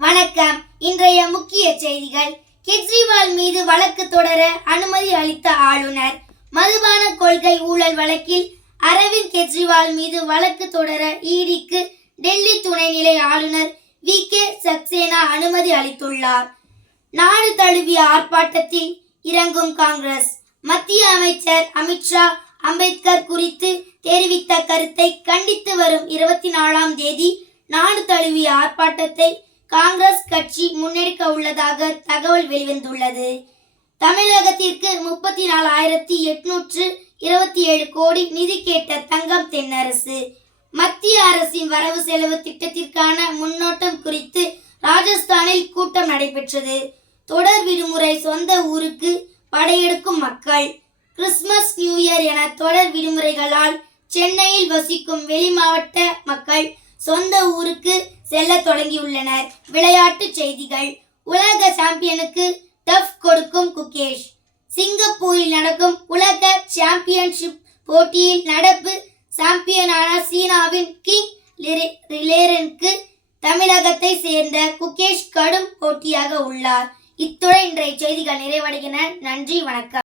வணக்கம். இன்றைய முக்கிய செய்திகள். கெஜ்ரிவால் மீது வழக்கு தொடர அனுமதி அளித்த ஆளுநர். மதுபான கொள்கை ஊழல் வழக்கில் அரவிந்த் கெஜ்ரிவால் மீது வழக்கு தொடர ஈடிக்கு டெல்லி துணைநிலை ஆளுநர் VK சக்சேனா அனுமதி அளித்துள்ளார். நாடு தழுவிய ஆர்ப்பாட்டத்தில் இறங்கும் காங்கிரஸ். மத்திய அமைச்சர் அமித்ஷா அம்பேத்கர் குறித்து தெரிவித்த கருத்தை கண்டித்து வரும் 24ஆம் தேதி நாடு தழுவிய ஆர்ப்பாட்டத்தை காங்கிரஸ் கட்சி முன்னெடுக்க உள்ளதாக தகவல் வெளிவந்துள்ளது. தமிழகத்திற்கு 34,827 கோடி நிதி கேட்ட தங்கம் தென்னரசு. மத்திய அரசின் வரவு செலவு திட்டத்திற்கான முன்னோட்டம் குறித்து ராஜஸ்தானில் கூட்டம் நடைபெற்றது. தொடர் விடுமுறை, சொந்த ஊருக்கு படையெடுக்கும் மக்கள். கிறிஸ்துமஸ், நியூ இயர் என தொடர் விடுமுறைகளால் சென்னையில் வசிக்கும் வெளிமாவட்ட மக்கள் சொந்த ஊருக்கு செல்ல தொடங்கியுள்ளனர். விளையாட்டுச் செய்திகள். உலக சாம்பியனுக்கு டஃப் கொடுக்கும் குகேஷ். சிங்கப்பூரில் நடக்கும் உலக சாம்பியன்ஷிப் போட்டியில் நடப்பு சாம்பியனான சீனாவின் கிங் லிரெனுக்கு தமிழகத்தை சேர்ந்த குகேஷ் கடும் போட்டியாக உள்ளார். இத்துடன் இன்றைய செய்திகள் நிறைவடைகின்றன. நன்றி, வணக்கம்.